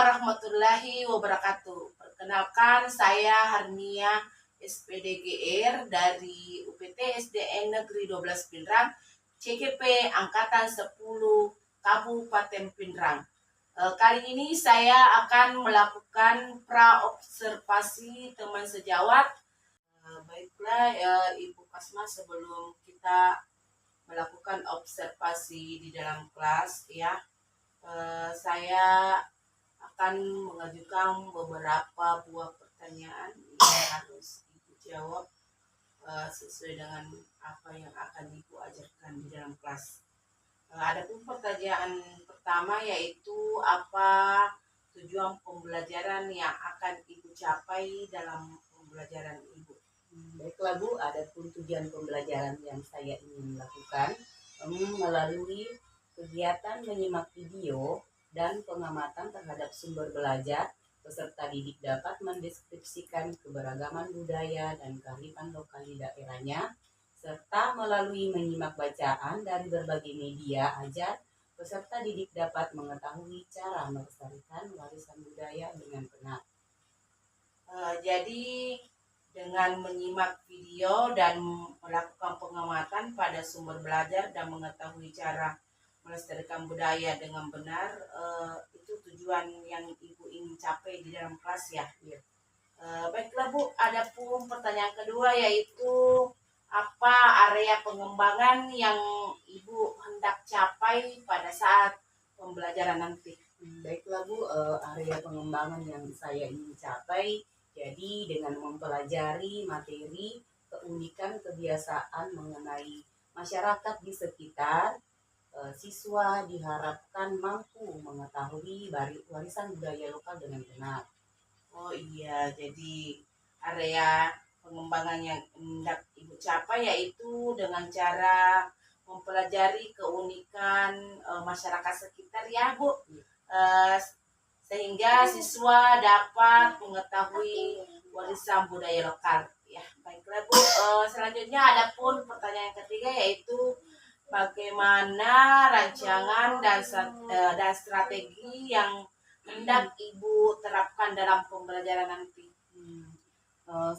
warahmatullahi wabarakatuh. Perkenalkan, saya Harnia SPDGR dari UPT SDN Negeri 12 Pinrang, CGP Angkatan 10 Kabupaten Pinrang. Kali ini saya akan melakukan praobservasi teman sejawat. Baiklah Ibu Kasma, sebelum kita melakukan observasi di dalam kelas ya, saya akan mengajukan beberapa buah pertanyaan yang harus Ibu jawab sesuai dengan apa yang akan Ibu ajarkan di dalam kelas. Adapun pertanyaan pertama yaitu apa tujuan pembelajaran yang akan Ibu capai dalam pembelajaran Ibu? Baiklah Bu, adapun tujuan pembelajaran yang saya ingin lakukan melalui kegiatan menyimak video dan pengamatan terhadap sumber belajar, peserta didik dapat mendeskripsikan keberagaman budaya dan kearifan lokal di daerahnya, serta melalui menyimak bacaan dari berbagai media ajar, peserta didik dapat mengetahui cara melestarikan warisan budaya dengan benar. Jadi dengan menyimak video dan melakukan pengamatan pada sumber belajar dan mengetahui cara melestarikan budaya dengan benar, itu tujuan yang Ibu ingin capai di dalam kelas ya. Baiklah Bu, adapun pertanyaan kedua yaitu apa area pengembangan yang Ibu hendak capai pada saat pembelajaran nanti? Baiklah Bu, area pengembangan yang saya ingin capai jadi dengan mempelajari materi keunikan kebiasaan mengenai masyarakat di sekitar, siswa diharapkan mampu mengetahui warisan budaya lokal dengan benar. Oh iya, jadi area pengembangan yang hendak Ibu capai yaitu dengan cara mempelajari keunikan masyarakat sekitar ya Bu, sehingga siswa dapat mengetahui warisan budaya lokal ya. Baiklah Bu, selanjutnya adapun pertanyaan ketiga yaitu bagaimana rancangan dan strategi yang hendak Ibu terapkan dalam pembelajaran nanti?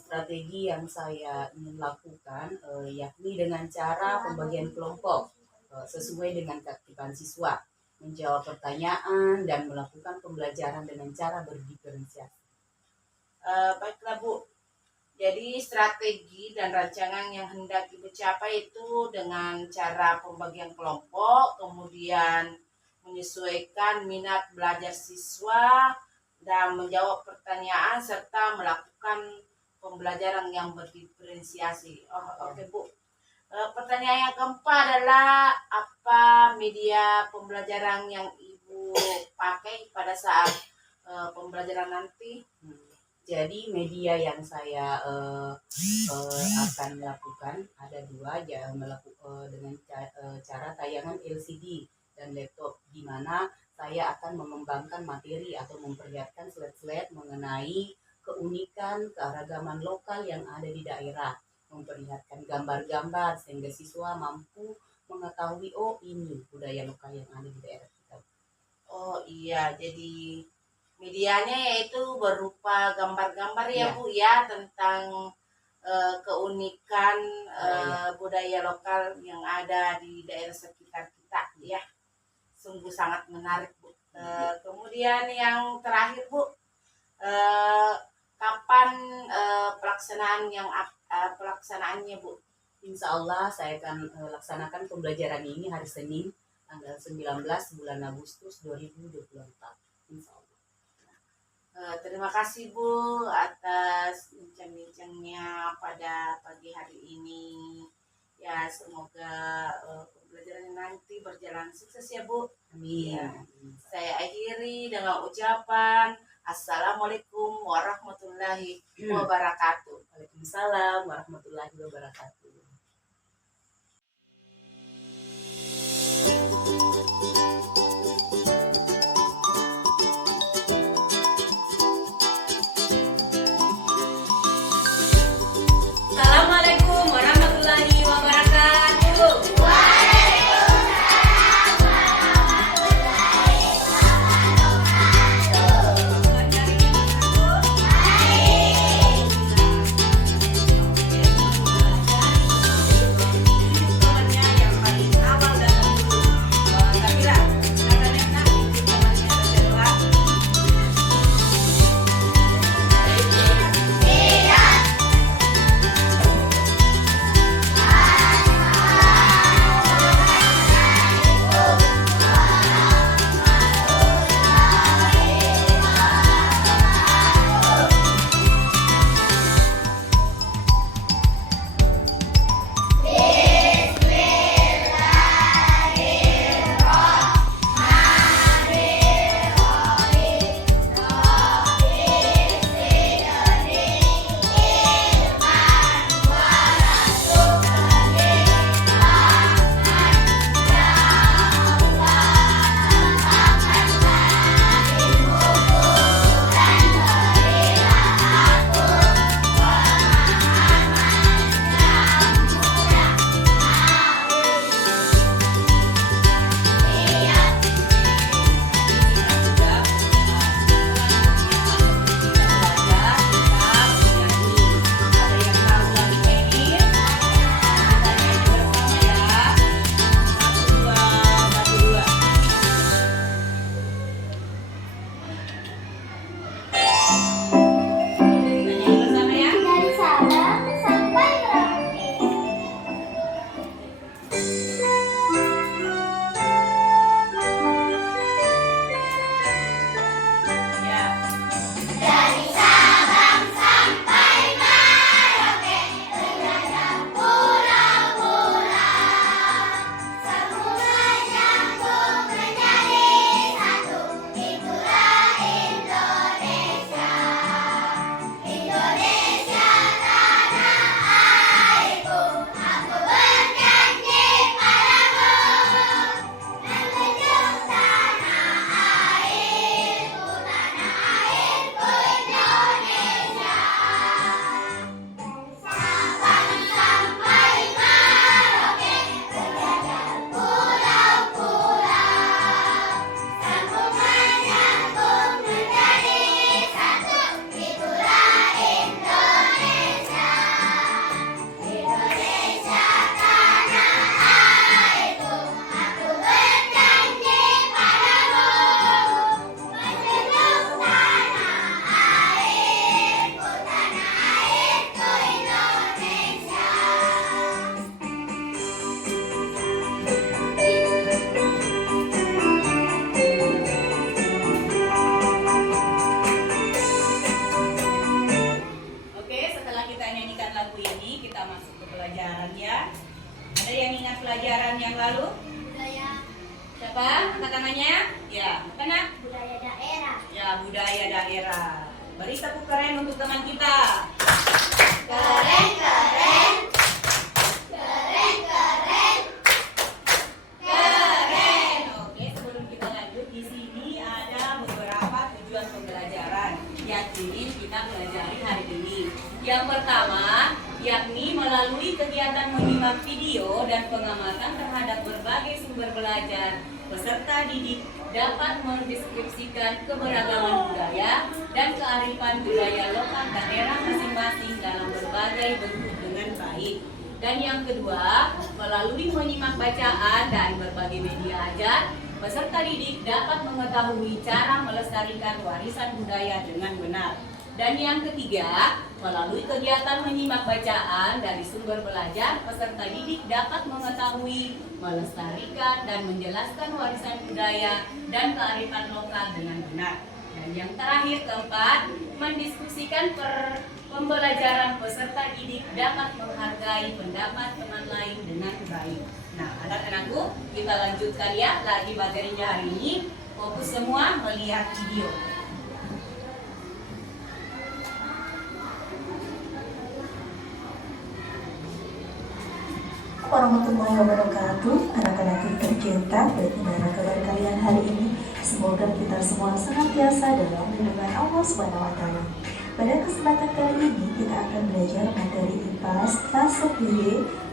Strategi yang saya ingin lakukan yakni dengan cara pembagian kelompok sesuai dengan keaktifan siswa, menjawab pertanyaan dan melakukan pembelajaran dengan cara berdiferensiasi. Baiklah Bu, jadi strategi dan rancangan yang hendak Ibu capai itu dengan cara pembagian kelompok, kemudian menyesuaikan minat belajar siswa dan menjawab pertanyaan serta melakukan pembelajaran yang berdiferensiasi. Oke Bu. Pertanyaan yang keempat adalah apa media pembelajaran yang Ibu pakai pada saat pembelajaran nanti? Jadi media yang saya akan lakukan ada dua, ya, dengan cara tayangan LCD dan laptop, di mana saya akan mengembangkan materi atau memperlihatkan slide-slide mengenai keunikan kearagaman lokal yang ada di daerah, memperlihatkan gambar-gambar sehingga siswa mampu mengetahui oh ini budaya lokal yang ada di daerah kita. Oh iya, jadi medianya yaitu berupa gambar-gambar ya Bu ya, tentang keunikan budaya lokal yang ada di daerah sekitar kita ya. Sungguh sangat menarik Bu. Kemudian yang terakhir Bu, kapan pelaksanaannya Bu? Insya Allah saya akan laksanakan pembelajaran ini hari Senin tanggal 19 bulan Agustus 2024. Insya Allah. Terima kasih Bu atas bincang-bincangnya pada pagi hari ini. Ya, semoga pembelajaran nanti berjalan sukses ya Bu. Amin. Ya, saya akhiri dengan ucapan Assalamualaikum warahmatullahi wabarakatuh. Waalaikumsalam warahmatullahi wabarakatuh. Assalamualaikum warahmatullahi wabarakatuh. Waalaikumsalam warahmatullahi wabarakatuh. tangannya. Ya, karena Budaya daerah. ya budaya daerah. Beri tepuk keren untuk teman kita. Keren, keren. Keren, keren. Keren. Oke, sebelum kita lanjut, di sini ada beberapa tujuan pembelajaran yang ingin kita pelajari hari ini. Yang pertama, yakni melalui kegiatan menyimak video dan pengamatan terhadap berbagai sumber belajar, peserta didik dapat mendeskripsikan keberagaman budaya dan kearifan budaya lokal daerah masing-masing dalam berbagai bentuk dengan baik. Dan yang kedua, melalui menyimak bacaan dan berbagai media ajar, peserta didik dapat mengetahui cara melestarikan warisan budaya dengan benar. Dan yang ketiga, melalui kegiatan menyimak bacaan dari sumber belajar, peserta didik dapat mengetahui, melestarikan, dan menjelaskan warisan budaya dan kearifan lokal dengan benar. Dan yang terakhir, keempat, mendiskusikan pembelajaran peserta didik dapat menghargai pendapat teman lain dengan baik. Nah, anak-anakku, kita lanjutkan ya lagi materinya hari ini. Fokus semua melihat video. Warahmatullahi wabarakatuh. Anak-anak tercinta, bagaimana kabar kalian hari ini? Semoga kita semua senantiasa dalam lindungan Allah SWT. Pada kesempatan kali ini kita akan belajar materi IPAS fase B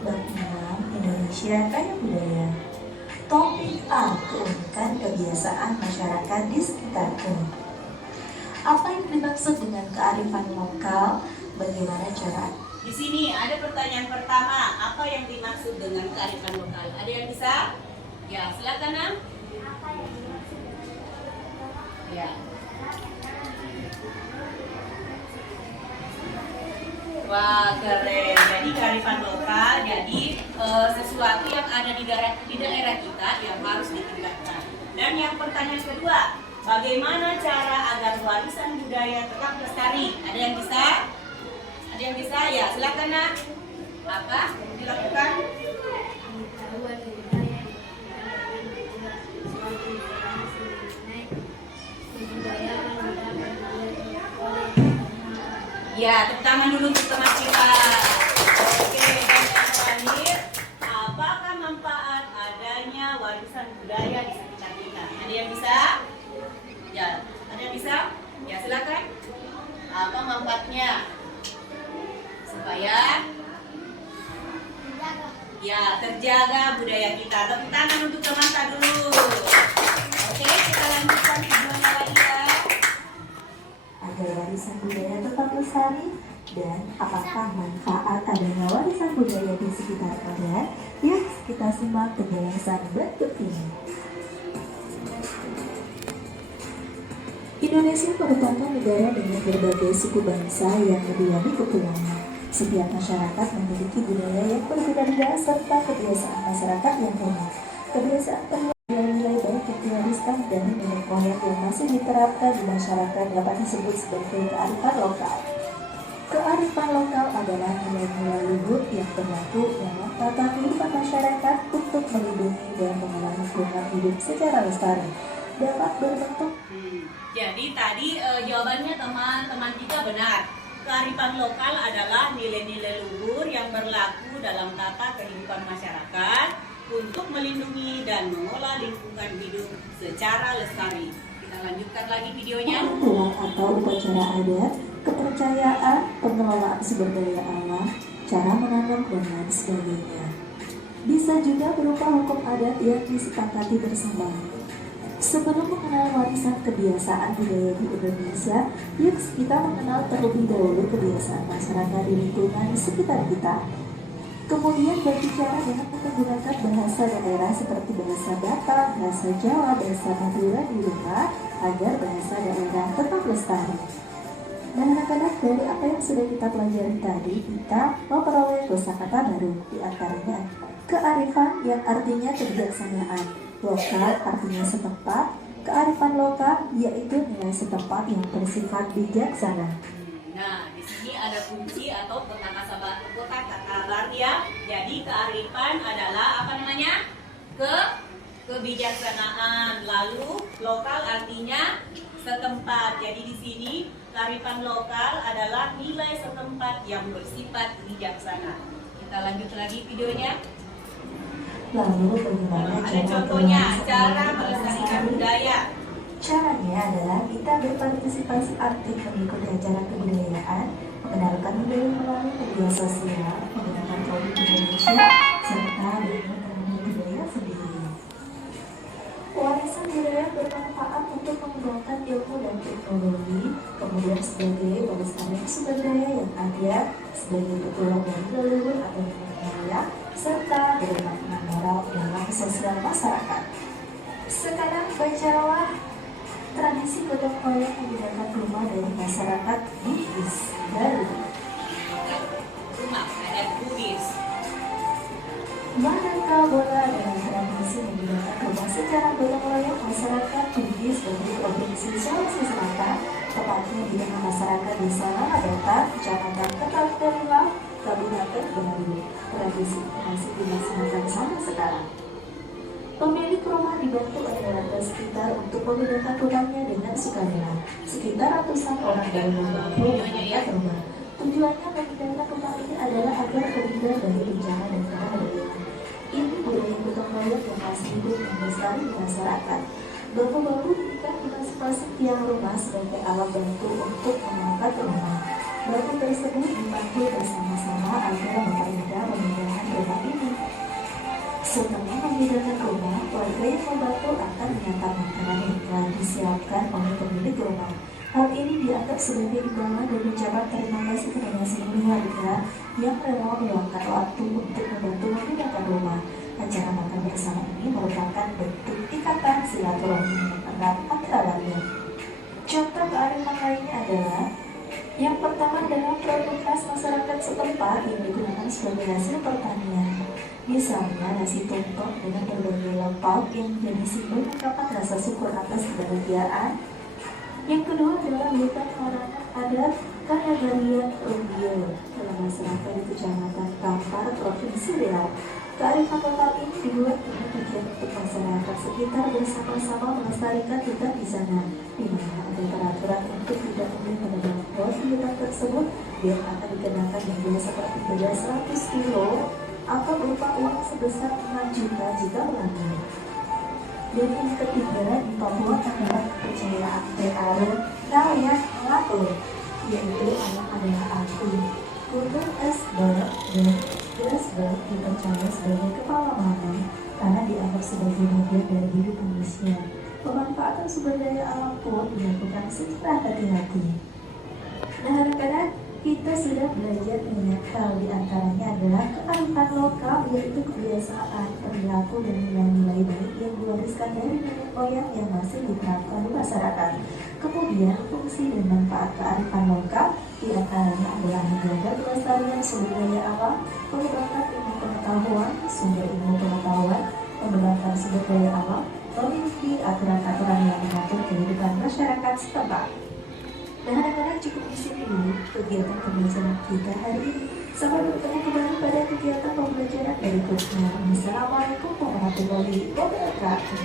bab 6 Indonesia Kaya Budaya. Topik A, keunikan kebiasaan masyarakat di sekitarku. Apa yang dimaksud dengan kearifan lokal? Bagaimana cara? Di sini ada pertanyaan pertama, apa yang dimaksud dengan kearifan lokal? Ada yang bisa? Ya, silakan Nam. Ya. Wah, keren. Jadi kearifan lokal, jadi sesuatu yang ada di daerah kita yang harus ditingkatkan. Dan yang pertanyaan kedua, bagaimana cara agar warisan budaya tetap lestari? Ada yang bisa? Ada yang bisa? Ya, silakan Nak. Apa dilakukan? Ya, tepuk tangan dulu untuk teman kita. Oke, dan yang terakhir, apakah manfaat adanya warisan budaya di sekitar kita? Ada yang bisa? Ya, ada yang bisa? Ya, silakan. Apa manfaatnya? Supaya ya terjaga budaya kita. Tepuk tangan untuk teman kita dulu. Oke, kita lanjutkan videonya lagi ya. Agar warisan budaya tetap lestari, dan apakah manfaat adanya warisan budaya di sekitar kalian? Yuk kita simak penjelasan berikut ini. Indonesia merupakan negara dengan berbagai suku bangsa yang berdiami kepulauan. Setiap masyarakat memiliki budaya yang berbeda-beda serta kebiasaan masyarakat yang unik. Kebiasaan nilai-nilai baik yang diwariskan dan nenek moyang yang masih diterapkan di masyarakat dapat disebut sebagai kearifan lokal. Kearifan lokal adalah nilai-nilai luhur yang berlaku dalam tata kehidupan masyarakat untuk melindungi dan mengelola lingkungan hidup secara lestari. Dapat berbentuk. Jadi tadi jawabannya teman-teman kita benar. Kearifan lokal adalah nilai-nilai luhur yang berlaku dalam tata kehidupan masyarakat untuk melindungi dan mengolah lingkungan hidup secara lestari. Kita lanjutkan lagi videonya. Ritual atau upacara adat, kepercayaan, pengelolaan sumber daya alam, cara menanam, dan lain sebagainya. Bisa juga berupa hukum adat yang disepakati bersama. Sebelum mengenal warisan kebiasaan budaya di Indonesia, yuk kita mengenal terlebih dahulu kebiasaan masyarakat di lingkungan sekitar kita. Kemudian berbicara dengan menggunakan bahasa daerah seperti bahasa Batak, bahasa Jawa, bahasa Madura di rumah agar bahasa daerah tetap lestari. Nah, anak-anak, dari apa yang sudah kita pelajari tadi, kita memperoleh kosakata baru, di antaranya kearifan yang artinya kebijaksanaan. Lokal artinya setempat, kearifan lokal yaitu nilai setempat yang bersifat bijaksana. Nah, di sini ada kunci atau kata kabar ya. Jadi kearifan adalah apa namanya? kebijaksanaan. Lalu lokal artinya setempat. Jadi di sini kearifan lokal adalah nilai setempat yang bersifat bijaksana. Kita lanjut lagi videonya. Lalu bagaimana Ada contohnya cara melestarikan budaya. Caranya adalah kita berpartisipasi aktif mengikuti acara kebudayaan, mengenalkan budaya melalui media sosial, menggunakan produk Indonesia, serta dengan budaya sendiri. Warisan budaya bermanfaat untuk mengembangkan ilmu dan teknologi, kemudian sebagai pelestarian sumber daya yang ada, sebagai petualang dari leluhur atau nenek moyang, serta bermakna moral dalam sosial masyarakat. Sekarang bacalah tradisi gotong royong menggunakan rumah dari masyarakat Bugis Baru. Rumah adat Bugis. Manakah bola dengan tradisi menggunakan rumah secara gotong royong masyarakat Bugis dari Provinsi Sulawesi Selatan, tepatnya di tengah masyarakat desa Lamadata, Kecamatan Ketalkelima, Kabupaten Bengkulu. Tradisi ini masih dilaksanakan sampai sekarang. Pemilik rumah dibantu oleh warga sekitar untuk menggunakan rumahnya dengan sukarela. Sekitar ratusan orang dari membantu membuat rumah. Tujuannya memindahkan rumah ini adalah agar terhindar dari bencana dan kehadiran. Ini budaya gotong royong yang masih hidup dan lestari di masyarakat. Bahu-bahu diikat di masing-masing tiang rumah sebagai alat bantu untuk mengangkat rumah. Bahu tersebut dipanggul bersama-sama agar mempermudah pemindahan rumah ini. Setelah memindahkan rumah, warga yang membantu akan menyantap makanan yang telah disiapkan oleh pemilik rumah. Hal ini dianggap sebagai imbalan dan ucapan terima kasih kepada seluruh warga yang rela meluangkan waktu untuk membantu memindahkan rumah. Acara makan bersama ini merupakan bentuk ikatan silaturahmi yang erat antara warga. Contoh kearifan lainnya adalah yang pertama adalah produk khas masyarakat setempat yang digunakan sebagai hasil pertanian. Misalnya nasi tumpeng dengan berbagai lauk yang menjadi simbol ungkapan rasa syukur atas kebahagiaan. Yang kedua adalah hutan larangan adat Kanagarian Rumbio dalam masyarakat di Kecamatan Kampar, Provinsi Riau. Kearifan lokal ini dibuat dengan tujuan untuk masyarakat sekitar bersama-sama melestarikan hutan di sana, di mana ada peraturan untuk tidak boleh menebang pohon di hutan tersebut yang akan dikenakan denda seperti beda 100 kilo atau berupa uang sebesar 6 juta jika melanggar. Dan yang ketiga di Papua adalah kepercayaan PKL Nelayan Melatu, yaitu anak adalah aku. Gunung Esberg dan Esberg dipercaya sebagai kepala mana karena dianggap sebagai bagian dari hidup manusia. Pemanfaatan sumber daya alam pun dilakukan secara hati-hati. Nah, anak-anak, kita sudah belajar banyak hal, diantaranya adalah kearifan lokal, yaitu kebiasaan, perilaku, dan nilai-nilai baik yang diwariskan dari nenek moyang yang masih diterapkan di masyarakat. Kemudian, fungsi dan manfaat kearifan lokal diantaranya adalah menjaga kelestarian sumber daya alam, pengembangan ilmu pengetahuan, sumber ilmu pengetahuan, pengembangan sumber daya alam, memiliki aturan-aturan yang mengatur kehidupan masyarakat setempat. Nah, anak-anak, cukup di sini dulu kegiatan pembelajaran kita hari ini. Sampai bertemu kembali pada kegiatan pembelajaran berikutnya. Wassalamualaikum warahmatullahi wabarakatuh.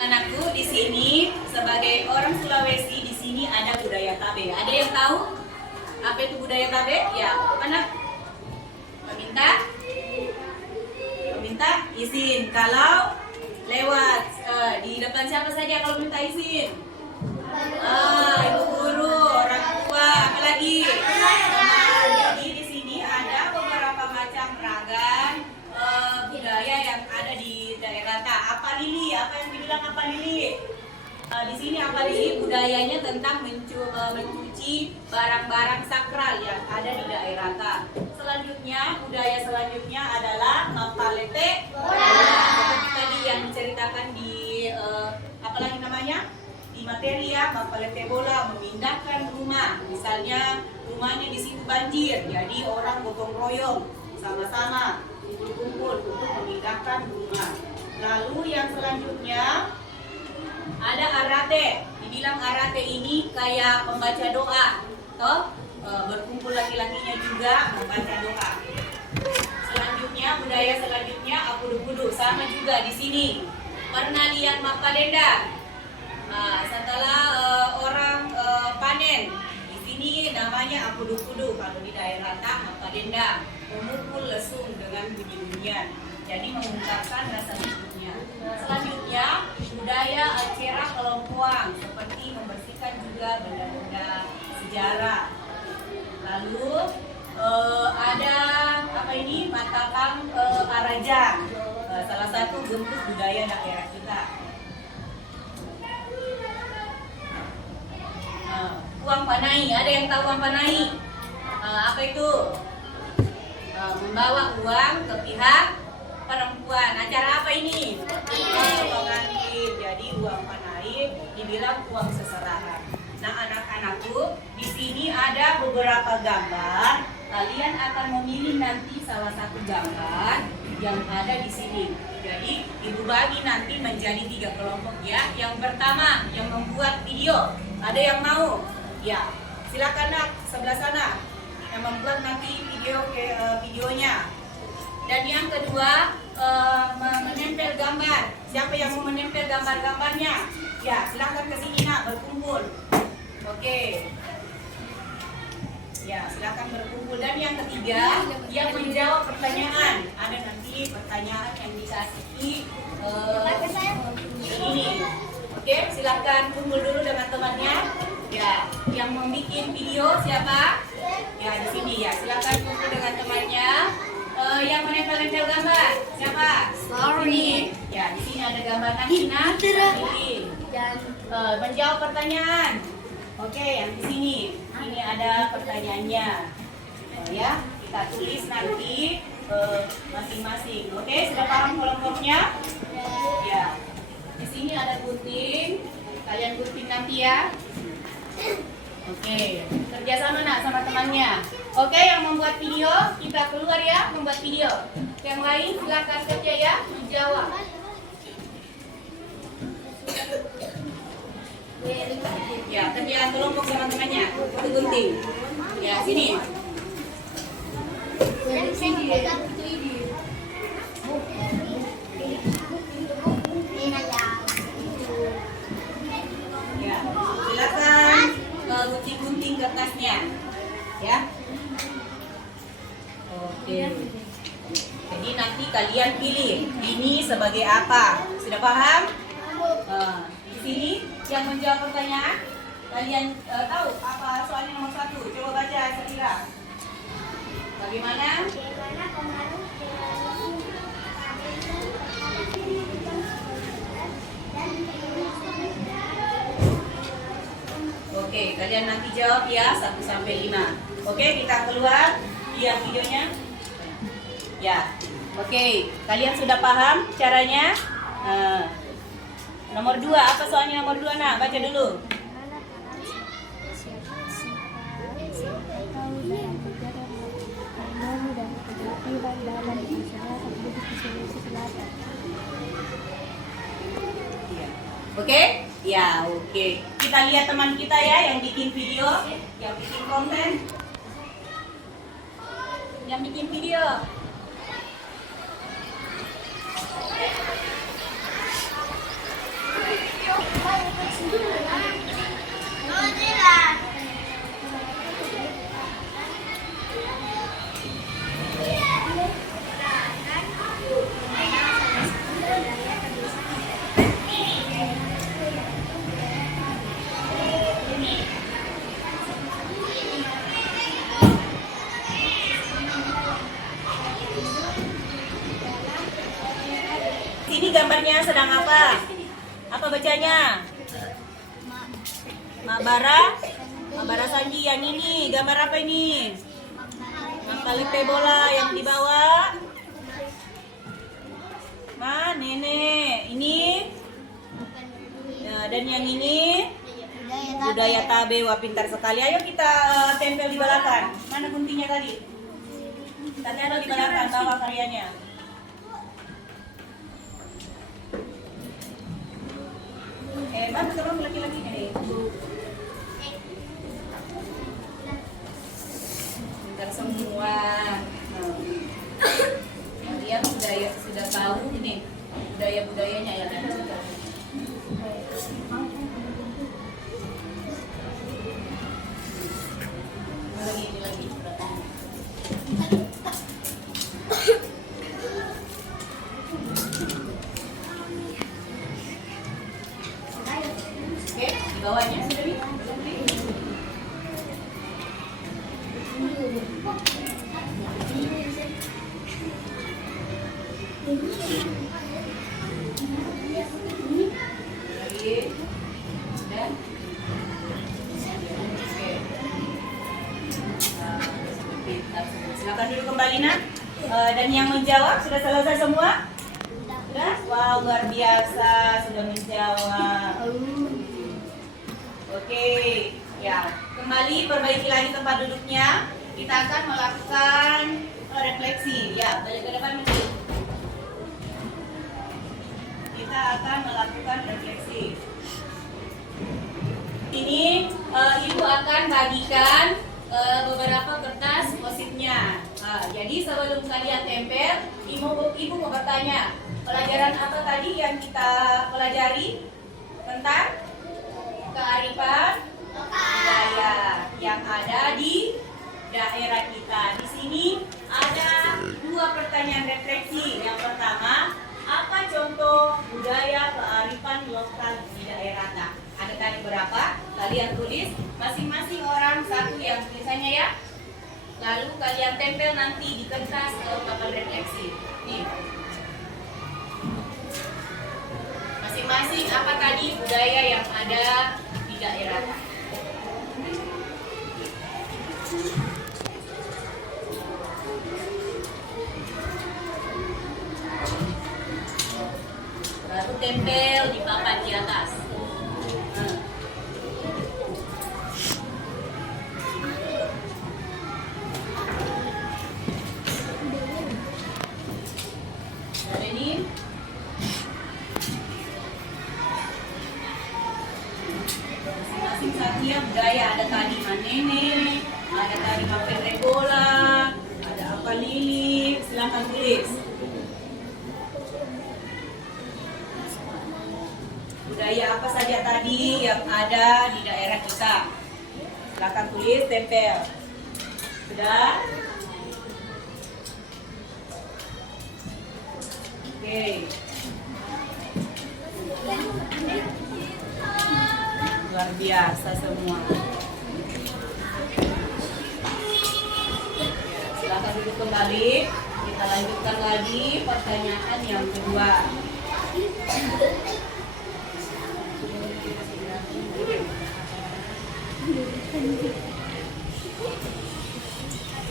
Anakku, di sini sebagai orang Sulawesi, di sini ada budaya tabe. Ada yang tahu apa itu budaya tabe? Ya, mana? Meminta izin. Kalau lewat di depan siapa saja kalau minta izin? Ibu guru, orang tua, apalagi teman. Jadi di sini ada beberapa macam ragam budaya yang ada di daerah Ta. Apa Lili? Apa yang dibilang apa Lili? Di sini apa Lili? Budayanya tentang mencuci barang-barang sakral yang ada di daerah Ta. Selanjutnya, budaya selanjutnya adalah mapalete. Tadi yang menceritakan di apalagi namanya di materi ya, mapalete bola, memindahkan rumah. Misalnya rumahnya di situ banjir, jadi orang gotong royong sama-sama kumpul-kumpul untuk memindahkan rumah. Lalu yang selanjutnya ada arate. Dibilang arate ini kayak pembaca doa, toh berkumpul laki-lakinya juga membaca doa. kudu sama juga di sini. Pernah lihat Mapalenda? Nah, setelah orang panen, di sini namanya akudu-kudu. Kalau di daerah Mapalenda, memukul lesung dengan bunyi-bunyian. Jadi mengungkapkan rasa syukurnya. Selanjutnya, budaya acara kelompokan seperti membersihkan juga benda-benda sejarah. Lalu ada apa ini, matakang arajang, salah satu bentuk budaya daerah kita. Uang panai, ada yang tahu uang panai? Apa itu? Membawa uang ke pihak perempuan. Acara apa ini? Pengantin. Jadi uang panai dibilang uang seserahan. Nah, anak-anakku, di sini ada beberapa gambar. Kalian akan memilih nanti salah satu gambar yang ada di sini. Jadi, ibu bagi nanti menjadi 3 kelompok ya. Yang pertama, yang membuat video. Ada yang mau? Ya, silakan nak, sebelah sana. Yang membuat nanti videonya. Dan yang kedua, menempel gambar. Siapa yang mau menempel gambar-gambarnya? Ya, silakan ke sini nak, berkumpul. Oke. Ya, silakan berkumpul. Dan yang ketiga, yang menjawab pertanyaan. Ada nanti pertanyaan yang dikasih ini. Oke, silakan kumpul dulu dengan temannya. Ya, yang membuat video siapa? Ya, di sini ya. Silakan kumpul dengan temannya. Yang menempel-nempel gambar siapa? Sorry. Ya, di sini ada gambar Nina. Dan menjawab pertanyaan. Oke, yang di sini. Ini ada pertanyaannya. Ya, kita tulis nanti masing-masing. Oke, sudah paham kelompoknya? Ya. Di sini ada gunting. Kalian gunting nanti ya. Oke, kerjasama nak sama temannya. Oke, yang membuat video kita keluar ya, membuat video. Yang lain silakan kerja ya, menjawab. Ya, kerja kelompok sama temannya. Itu gunting. Ya, sini. Ya, silakan gunting-gunting kertasnya. Ya. Oke. Jadi nanti kalian pilih ini sebagai apa. Sudah paham? Di sini yang menjawab pertanyaan, kalian tahu apa soalnya nomor 1? Coba baca sekira. Bagaimana? Oke, kalian nanti jawab ya 1 sampai 5. Oke, kita keluar lihat videonya. Ya. Oke, kalian sudah paham caranya? Nomor 2, apa soalnya nomor 2 nak? Baca dulu. Oke? Ya, oke. Kita lihat teman kita ya yang bikin video, yang bikin konten. Yang bikin video. Ini gambarnya sedang apa? Apa bacanya? Mabara Sanji. Yang ini gambar apa ini? Mangkalipe bola yang di bawah. Nenek. Ini. Ya, dan yang ini budaya Tabe. Wah, pintar sekali. Ayo kita tempel di belakang. Mana guntingnya tadi? Tadi ada di belakang bawah karyanya. Mana tolong laki-lakinya nih. Pintar semua. Kalian sudah tahu ini budaya-budayanya ya kan? Ini lagi. Oke, di bawahnya sudah nih. Dan silakan duduk kembali nak. Dan yang menjawab sudah selesai semua? Sudah? Wow, luar biasa sudah menjawab. Oke, ya kembali perbaiki lagi tempat duduknya. Kita akan melakukan refleksi. Ya, balik ke depan dulu. Kita akan melakukan refleksi. Ini ibu akan bagikan beberapa kertas post-itnya. Jadi sebelum kalian tempel, ibu mau bertanya, pelajaran apa tadi yang kita pelajari tentang kearifan budaya yang ada di daerah kita. Di sini ada 2 pertanyaan refleksi. Yang pertama, apa contoh budaya kearifan lokal di daerah Anda? Ada tadi berapa? Kalian tulis masing-masing orang satu yang tulisannya ya. Lalu kalian tempel nanti di kertas papan refleksi. Nih. Masing-masing apa tadi budaya yang ada di daerah. Lalu tempel di papan di atas. Dan ini masing-masing satunya budaya. Ada tadi manene, ada tadi mapen rebola, ada apa lili. Silahkan tulis. Budaya apa saja tadi yang ada di daerah kita? Silakan tulis, tempel. Sudah? Oke. Luar biasa semua. Silakan duduk kembali. Kita lanjutkan lagi pertanyaan yang kedua.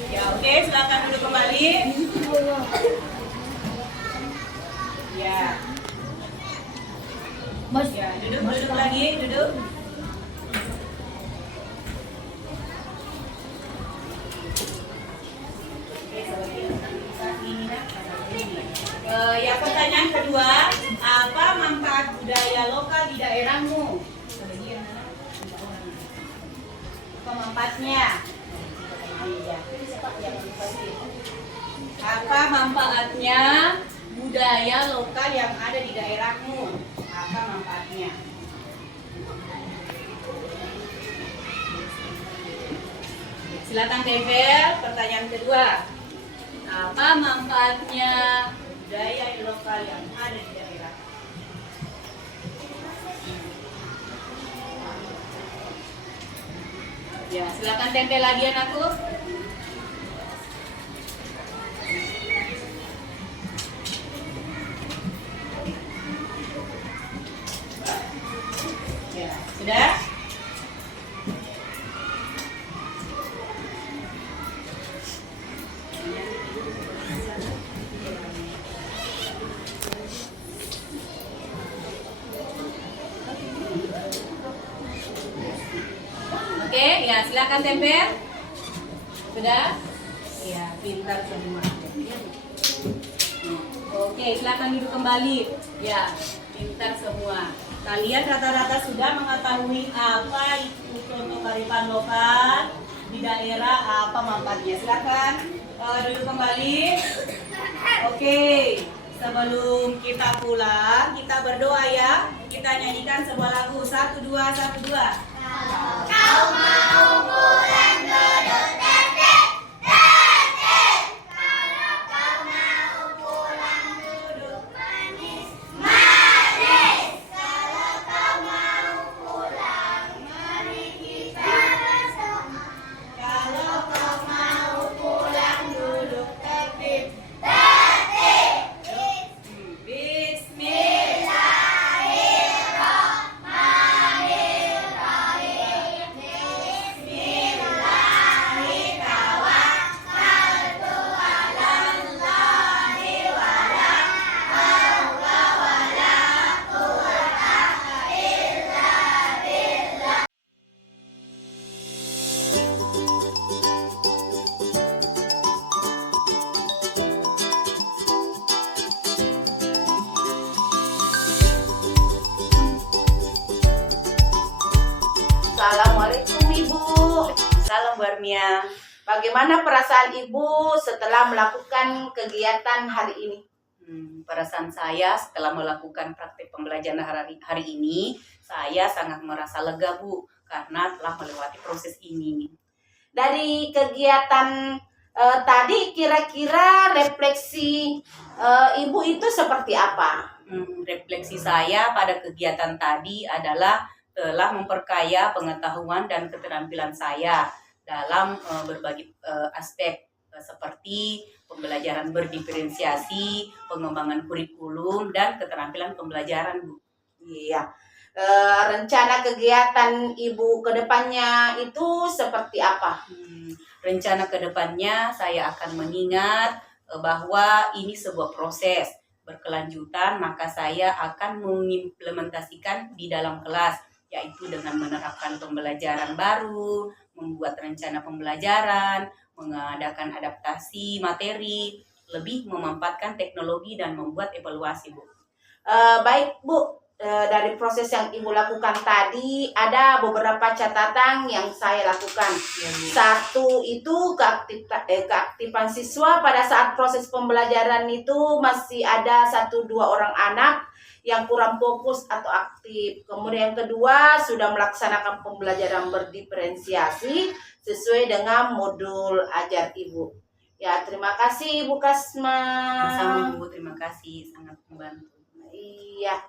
Ya, oke, silakan duduk kembali. Ya. Ya, duduk lagi, duduk. Ya, pertanyaan kedua, apa manfaat budaya lokal di daerahmu? Apa manfaatnya? Apa manfaatnya budaya lokal yang ada di daerahmu? Apa manfaatnya? Silakan tempel pertanyaan kedua. Apa manfaatnya budaya lokal yang ada di daerah? Ya, silakan tempel lagi anakku. Ya, sudah? Oke, ya silakan tempel. Sudah? Ya, pintar semua. Oke, silakan duduk kembali. Ya, pintar semua. Kalian rata-rata sudah mengetahui apa itu contoh kearifan lokal di daerah, apa manfaatnya. Silakan duduk kembali. Oke, Sebelum kita pulang, kita berdoa ya. Kita nyanyikan sebuah lagu. 1, 2, 1, 2. Kau mau pulang duduk tertib, tertib. Kalau kau mau pulang duduk manis, manis. Kalau kau mau pulang, mari kita bersama. Kalau kau mau pulang duduk tertib, tertib. Bismillahirrahmanirrahim. Bismillahirrahmanirrahim. Wala haula wala quwwata illa billah. Assalamualaikum Ibu. Salam Bu Armia. Bagaimana perasaan Ibu setelah melakukan kegiatan hari ini? Perasaan saya setelah melakukan praktik pembelajaran hari ini, saya sangat merasa lega Bu, karena telah melewati proses ini. Dari kegiatan tadi kira-kira refleksi Ibu itu seperti apa? Refleksi saya pada kegiatan tadi adalah telah memperkaya pengetahuan dan keterampilan saya dalam berbagai aspek seperti pembelajaran berdiferensiasi, pengembangan kurikulum, dan keterampilan pembelajaran, Bu. Iya. Rencana kegiatan Ibu ke depannya itu seperti apa? Rencana kedepannya saya akan mengingat bahwa ini sebuah proses berkelanjutan, maka saya akan mengimplementasikan di dalam kelas, yaitu dengan menerapkan pembelajaran baru, membuat rencana pembelajaran, mengadakan adaptasi materi, lebih memanfaatkan teknologi dan membuat evaluasi, Bu. Baik Bu, dari proses yang Ibu lakukan tadi ada beberapa catatan yang saya lakukan. Ya, Bu. Satu itu keaktifan siswa pada saat proses pembelajaran itu masih ada 1-2 orang anak yang kurang fokus atau aktif. Kemudian yang kedua sudah melaksanakan pembelajaran berdiferensiasi sesuai dengan modul ajar Ibu. Ya, terima kasih Ibu Kasma. Sama-sama Bu, terima kasih, sangat membantu. Iya.